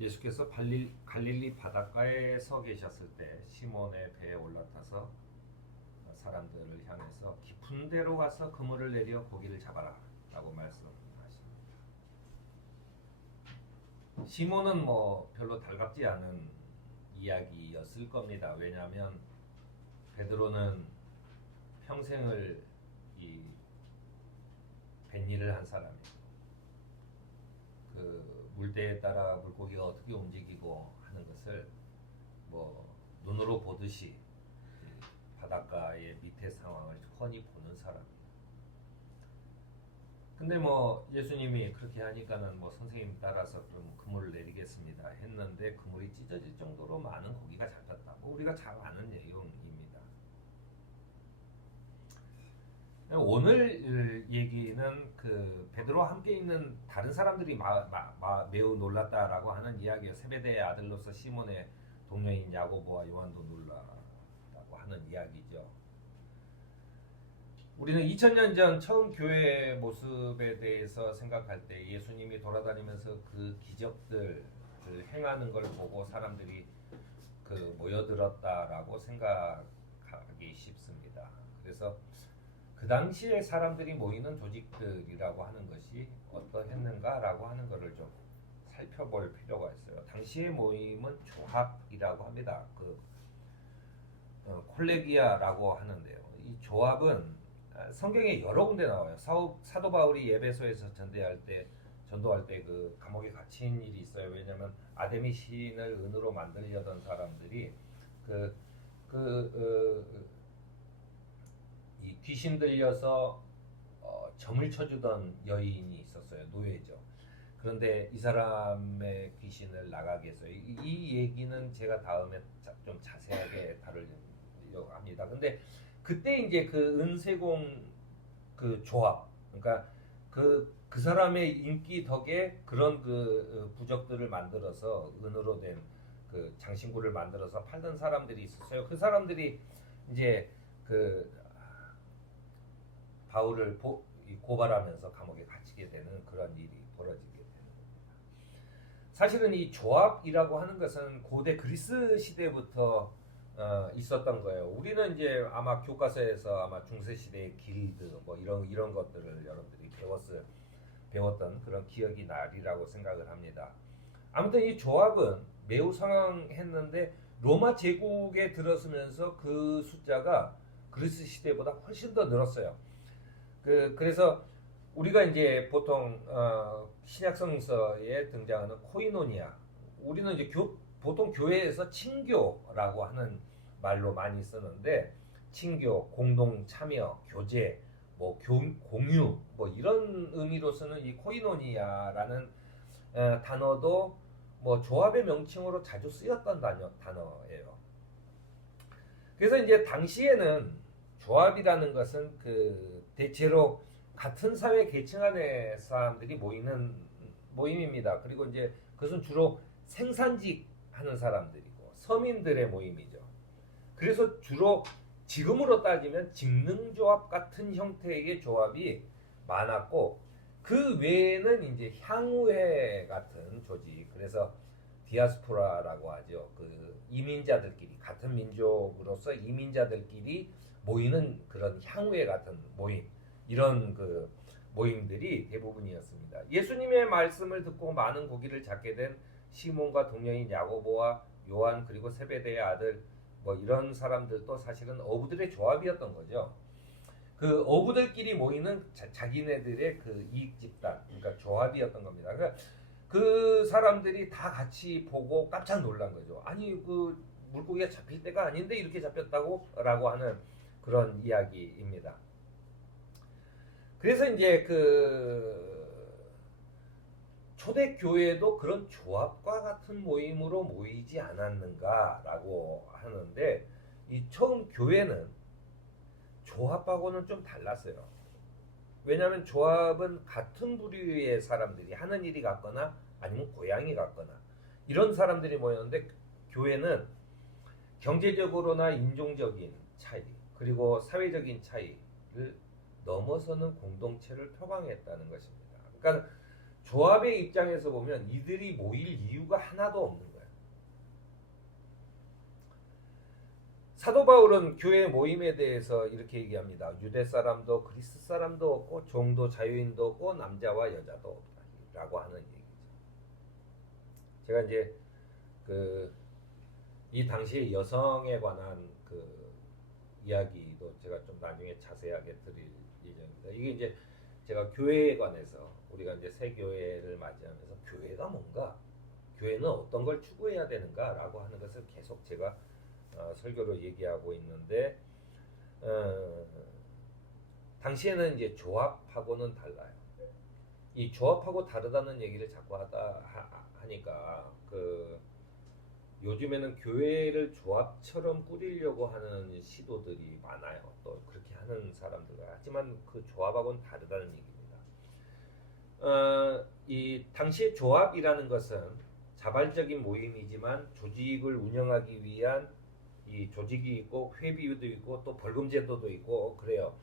예수께서 갈릴리 바닷가에 서 계셨을 때 시몬의 배에 올라타서 사람들을 향해서 깊은 데로 가서 그물을 내려 고기를 잡아라 라고 말씀하십니다. 시몬은 뭐 별로 달갑지 않은 이야기였을 겁니다. 왜냐하면 베드로는 평생을 이 뱃일을 한 사람이고 그 물때에 따라 물고기가 어떻게 움직이고 하는 것을 뭐 눈으로 보듯이 바닷가의 밑에 상황을 훤히 보는 사람이에요. 근데 뭐 예수님이 그렇게 하니까는 뭐 선생님 따라서 그럼 그물을 내리겠습니다 했는데 그물이 찢어질 정도로 많은 고기가 잡혔다. 뭐 우리가 잘 아는 내용입니다. 오늘 얘기는 그 베드로와 함께 있는 다른 사람들이 매우 놀랐다라고 하는 이야기예요. 세베대의 아들로서 시몬의 동료인 야고보와 요한도 놀라라고 하는 이야기죠. 우리는 2000년 전 처음 교회의 모습에 대해서 생각할 때 예수님이 돌아다니면서 그 기적들을 행하는 걸 보고 사람들이 그 모여들었다라고 생각하기 쉽습니다. 그래서 그 당시에 사람들이 모이는 조직들이라고 하는 것이 어떠했는가라고 하는 것을 좀 살펴볼 필요가 있어요. 당시의 모임은 조합이라고 합니다. 콜레기아라고 하는데요. 이 조합은 성경에 여러 군데 나와요. 사도 바울이 에베소에서 전도할 때 그 감옥에 갇힌 일이 있어요. 왜냐하면 아데미 신을 은으로 만들려던 사람들이 이 귀신 들려서 점을 쳐주던 여인이 있었어요. 노예죠. 그런데 이 사람의 귀신을 나가게 해서 이 얘기는 제가 다음에 좀 자세하게 다루려고 합니다. 근데 그때 이제 그 은세공 그 조합, 그러니까 그 사람의 인기 덕에 그런 그 부적들을 만들어서 은으로 된 그 장신구를 만들어서 팔던 사람들이 있었어요. 그 사람들이 이제 그 바울을 고발하면서 감옥에 갇히게 되는 그런 일이 벌어지게 되는 겁니다. 사실은 이 조합이라고 하는 것은 고대 그리스 시대부터 있었던 거예요. 우리는 이제 아마 교과서에서 아마 중세 시대의 길드 뭐 이런 것들을 여러분들이 배웠던 그런 기억이 나리라고 생각을 합니다. 아무튼 이 조합은 매우 성행했는데 로마 제국에 들어서면서 그 숫자가 그리스 시대보다 훨씬 더 늘었어요. 그래서 우리가 이제 보통 신약 성서에 등장하는 코이노니아, 우리는 이제 보통 교회에서 친교라고 하는 말로 많이 쓰는데 친교, 공동 참여, 교제, 뭐 공유, 뭐 이런 의미로 쓰는 이 코이노니아라는 단어도 뭐 조합의 명칭으로 자주 쓰였던 단어예요. 그래서 이제 당시에는 조합이라는 것은 그 대체로 같은 사회 계층 안의 사람들이 모이는 모임입니다. 그리고 이제 그것은 주로 생산직 하는 사람들이고 서민들의 모임이죠. 그래서 주로 지금으로 따지면 직능조합 같은 형태의 조합이 많았고 그 외에는 이제 향후회 같은 조직, 그래서 디아스포라라고 하죠. 그 이민자들끼리 같은 민족으로서 이민자들끼리 모이는 그런 향후회 같은 모임, 이런 그 모임들이 대부분이었습니다. 예수님의 말씀을 듣고 많은 고기를 잡게 된 시몬과 동료인 야고보와 요한 그리고 세베대의 아들 뭐 이런 사람들도 사실은 어부들의 조합이었던 거죠. 그 어부들끼리 모이는 자기네들의 그 이익 집단, 그러니까 조합이었던 겁니다. 그러니까 그 사람들이 다 같이 보고 깜짝 놀란 거죠. 아니 그 물고기가 잡힐 때가 아닌데 이렇게 잡혔다고라고 하는 그런 이야기입니다. 그래서 이제 그 초대교회도 그런 조합과 같은 모임으로 모이지 않았는가라고 하는데 이 처음 교회는 조합하고는 좀 달랐어요. 왜냐하면 조합은 같은 부류의 사람들이 하는 일이 같거나 아니면 고향이 같거나 이런 사람들이 모였는데 교회는 경제적으로나 인종적인 차이 그리고 사회적인 차이를 넘어서는 공동체를 표방했다는 것입니다. 그러니까 조합의 입장에서 보면 이들이 모일 이유가 하나도 없는 거예요. 사도 바울은 교회 모임에 대해서 이렇게 얘기합니다. 유대 사람도 그리스 사람도 없고 종도 자유인도 없고 남자와 여자도 없다라고 하는 얘기죠. 제가 이제 이 당시 여성에 관한 이야기도 제가 좀 나중에 자세하게 드릴 예정입니다. 이게 이제 제가 교회에 관해서 우리가 이제 새 교회를 맞이하면서 교회가 뭔가, 교회는 어떤 걸 추구해야 되는가라고 하는 것을 계속 제가 설교로 얘기하고 있는데, 당시에는 이제 조합하고는 달라요. 이 조합하고 다르다는 얘기를 자꾸 하니까 요즘에는 교회를 조합처럼 꾸리려고 하는 시도들이 많아요. 또 그렇게 하는 사람들. 하지만 그 조합하고는 다르다는 얘기입니다. 이 당시의 조합이라는 것은 자발적인 모임이지만 조직을 운영하기 위한 이 조직이 있고 회비도 있고 또 벌금 제도도 있고 그래요.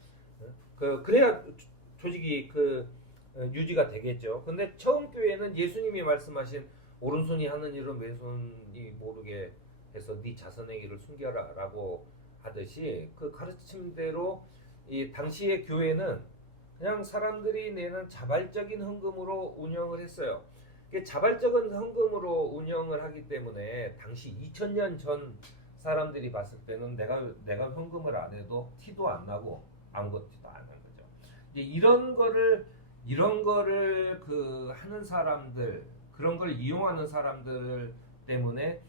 그래야 조직이 유지가 되겠죠. 근데 처음 교회는 예수님이 말씀하신 오른손이 하는 일은 왼손이 모르게 해서 네 자선의 일을 숨겨라라고 하듯이 그 가르침대로 이 당시의 교회는 그냥 사람들이 내는 자발적인 헌금으로 운영을 했어요. 자발적인 헌금으로 운영을 하기 때문에 당시 2000년 전 사람들이 봤을 때는 내가 헌금을 안 해도 티도 안 나고 아무것도 안 한 거죠. 이제 이런 거를 하는 사람들, 그런 걸 이용하는 사람들 때문에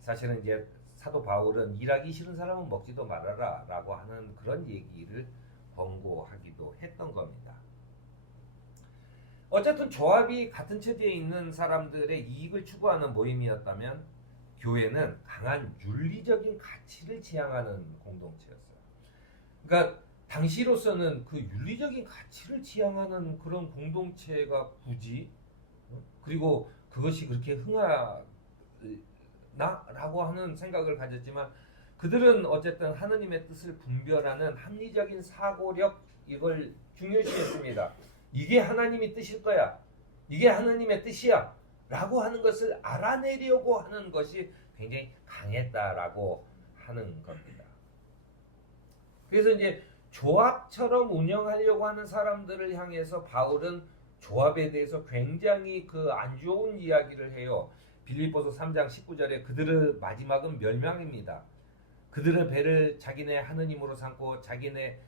사실은 이제 사도 바울은 일하기 싫은 사람은 먹지도 말아라라고 하는 그런 얘기를 권고하기도 했던 겁니다. 어쨌든 조합이 같은 처지에 있는 사람들의 이익을 추구하는 모임이었다면 교회는 강한 윤리적인 가치를 지향하는 공동체였어요. 그러니까 당시로서는 그 윤리적인 가치를 지향하는 그런 공동체가 굳이 그리고 그것이 그렇게 흥하나라고 하는 생각을 가졌지만 그들은 어쨌든 하느님의 뜻을 분별하는 합리적인 사고력, 이걸 중요시했습니다. 이게 하나님의 뜻일 거야. 이게 하나님의 뜻이야. 라고 하는 것을 알아내려고 하는 것이 굉장히 강했다라고 하는 겁니다. 그래서 이제 조합처럼 운영하려고 하는 사람들을 향해서 바울은 조합에 대해서 굉장히 안 좋은 이야기를 해요. 빌립보서 3장 19절에 그들의 마지막은 멸망입니다. 그들의 배를 자기네 하느님으로 삼고 자기네의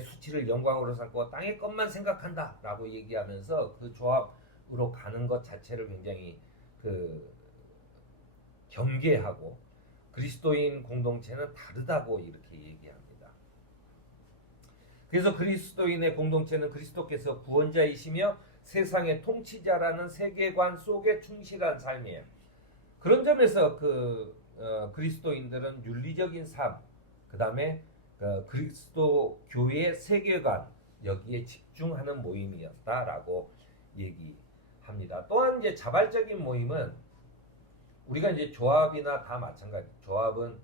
수치를 영광으로 삼고 땅의 것만 생각한다 라고 얘기하면서 그 조합으로 가는 것 자체를 굉장히 경계하고 그리스도인 공동체는 다르다고 이렇게 얘기합니다. 그래서 그리스도인의 공동체는 그리스도께서 구원자이시며 세상의 통치자라는 세계관 속에 충실한 삶이에요. 그런 점에서 그리스도인들은 윤리적인 삶, 그 다음에 그리스도 교회의 세계관, 여기에 집중하는 모임이었다라고 얘기합니다. 또한 이제 자발적인 모임은 우리가 이제 조합이나 다 마찬가지. 조합은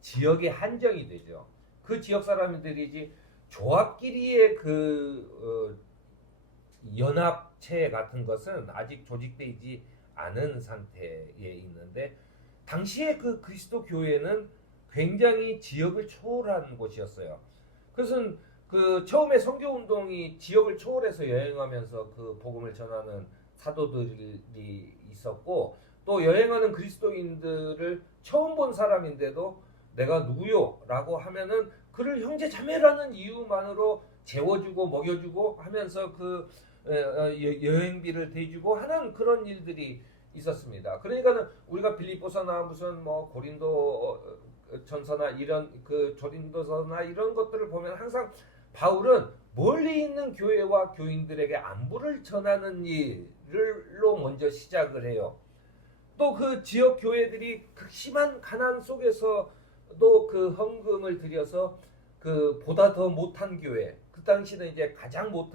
지역의 한정이 되죠. 그 지역 사람들이지 조합끼리의 연합체 같은 것은 아직 조직되지 않은 상태에 있는데 당시에 그리스도 교회는 굉장히 지역을 초월한 곳이었어요. 그것은 처음에 선교 운동이 지역을 초월해서 여행하면서 복음을 전하는 사도들이 있었고 또 여행하는 그리스도인들을 처음 본 사람인데도 내가 누구요? 라고 하면은 그를 형제 자매라는 이유만으로 재워주고 먹여주고 하면서 여행비를 대주고 하는 그런 일들이 있었습니다. 그러니까는 우리가 빌립보서나 무슨 고린도 전서나 이런 조린도서나 이런 것들을 보면 항상 바울은 멀리 있는 교회와 교인들에게 안부를 전하는 일로 먼저 시작을 해요. 또 그 지역 교회들이 극심한 가난 속에서도 헌금을 들여서 보다 더 못한 교회, 그 당시는 이제 가장 못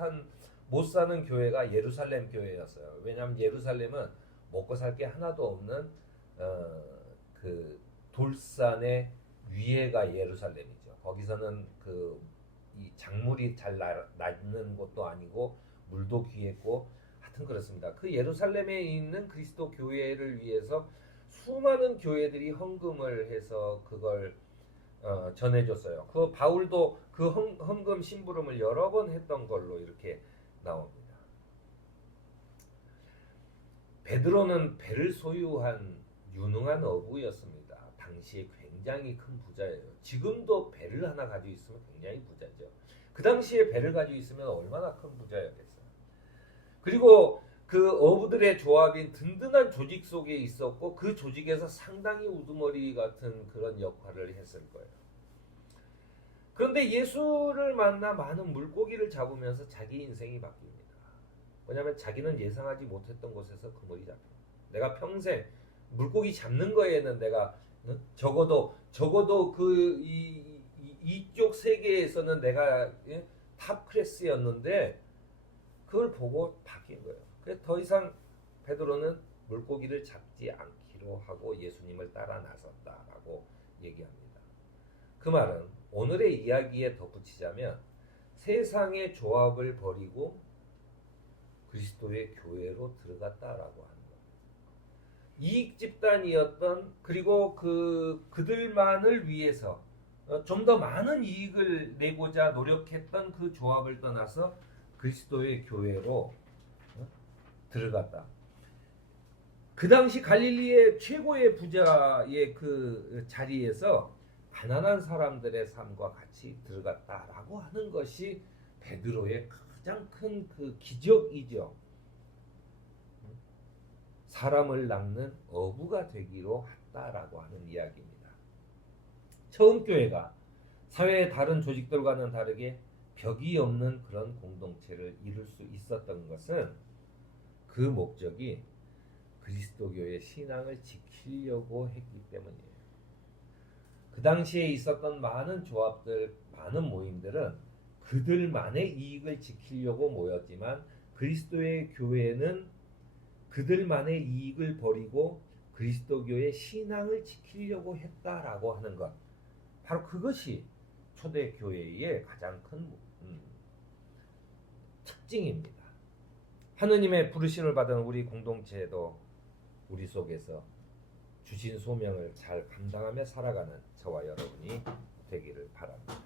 사는 교회가 예루살렘 교회였어요. 왜냐하면 예루살렘은 먹고 살 게 하나도 없는 돌산의 위에가 예루살렘이죠. 거기서는 이 작물이 잘 나는 곳도 아니고 물도 귀했고 하여튼 그렇습니다. 그 예루살렘에 있는 그리스도 교회를 위해서 수많은 교회들이 헌금을 해서 그걸 전해줬어요. 그 바울도 그 헌금 심부름을 여러 번 했던 걸로 이렇게 나옵니다. 베드로는 배를 소유한 유능한 어부였습니다. 당시에 굉장히 큰 부자예요. 지금도 배를 하나 가지고 있으면 굉장히 부자죠. 그 당시에 배를 가지고 있으면 얼마나 큰 부자였겠어요. 그리고 그 어부들의 조합인 든든한 조직 속에 있었고 그 조직에서 상당히 우두머리 같은 그런 역할을 했을 거예요. 그런데 예수를 만나 많은 물고기를 잡으면서 자기 인생이 바뀝니다. 왜냐하면 자기는 예상하지 못했던 곳에서 그물이 잡혀. 내가 평생 물고기 잡는 거에는 내가 적어도 이쪽 세계에서는 내가 탑 클래스였는데 그걸 보고 바뀐 거예요. 그래서 더 이상 베드로는 물고기를 잡지 않기로 하고 예수님을 따라 나섰다라고 얘기합니다. 그 말은 오늘의 이야기에 덧붙이자면 세상의 조합을 버리고 그리스도의 교회로 들어갔다라고 하는 거예요. 이익 집단이었던 그리고 그들만을 위해서 좀 더 많은 이익을 내고자 노력했던 그 조합을 떠나서 그리스도의 교회로 들어갔다. 그 당시 갈릴리의 최고의 부자의 그 자리에서 가난한 사람들의 삶과 같이 들어갔다라고 하는 것이 베드로의 가장 큰 그 기적이죠. 사람을 낚는 어부가 되기로 했다라고 하는 이야기입니다. 처음 교회가 사회의 다른 조직들과는 다르게 벽이 없는 그런 공동체를 이룰 수 있었던 것은 그 목적이 그리스도교의 신앙을 지키려고 했기 때문이에요. 그 당시에 있었던 많은 조합들, 많은 모임들은 그들만의 이익을 지키려고 모였지만 그리스도의 교회는 그들만의 이익을 버리고 그리스도교의 신앙을 지키려고 했다라고 하는 것. 바로 그것이 초대교회의 가장 큰 특징입니다. 하느님의 부르심을 받은 우리 공동체도 우리 속에서 주신 소명을 잘 감당하며 살아가는 저와 여러분이 되기를 바랍니다.